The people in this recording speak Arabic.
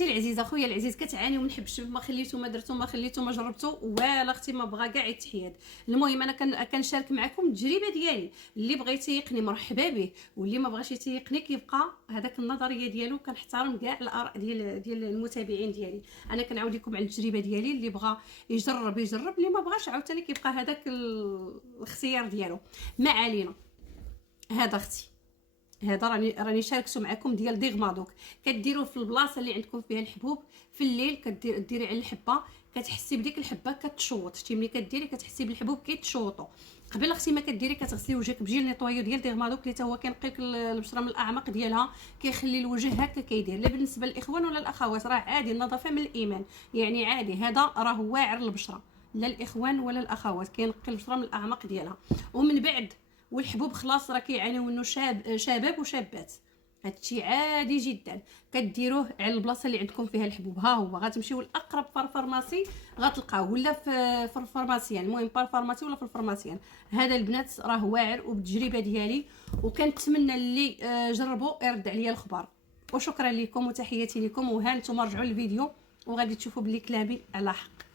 اختي العزيزه خويا العزيز كتعاني من حب الشباب، ما خليتو ما درتو ما خليتو ما جربتو ولا اختي ما بغا كاع يتحيد. المهم انا كنشارك معكم التجربه ديالي، اللي بغى يتيقني مرحبا به، واللي ما بغاش يتيقني كيبقى هذاك النظريه ديالو. كنحترم كاع الاراء ديال المتابعين ديالي. انا كنعاود لكم على التجربه ديالي، اللي بغى يجرب يجرب، اللي ما بغاش عاوتاني كيبقى هذاك الاختيار ديالو. ما علينا. هذا اختي، هذا راني شاركته معكم ديال ديغمادوك. كديروه في البلاصه اللي عندكم فيها الحبوب في الليل، كديري على الحبه، كتحسي بديك الحبه كتشوط. شتي ملي كديري كتحسي بالحبوب كيتشوطوا. قبل اختي ما كديري كتغسلي وجهك بجيل نيطويو ديال ديغمادوك، اللي حتى هو كينقيك البشره من الاعماق ديالها، كيخلي الوجه هكا كيدير. لا بالنسبه للاخوان ولا الاخوات، راه عادي، النظافه من الايمان، يعني عادي. هذا راه واعر للبشره، لا الاخوان ولا الاخوات، كينقي البشره من الاعماق ديالها. ومن بعد والحبوب خلاص راه كيعانيو منه شباب وشابات، هادشي عادي جدا. كديروه على البلاصه اللي عندكم فيها الحبوب. ها هو غتمشيو لاقرب فارماسي غتلقاوه، ولا في الفارماسيان، المهم بالفارماسي ولا في الفارماسيان. هذا البنات راه واعر وبالتجربه ديالي، وكنتمنى اللي جربوا يرد عليا الخبر. وشكرا لكم وتحياتي لكم، وها نتوما رجعوا للفيديو وغادي تشوفوا بلي كلامي على حق.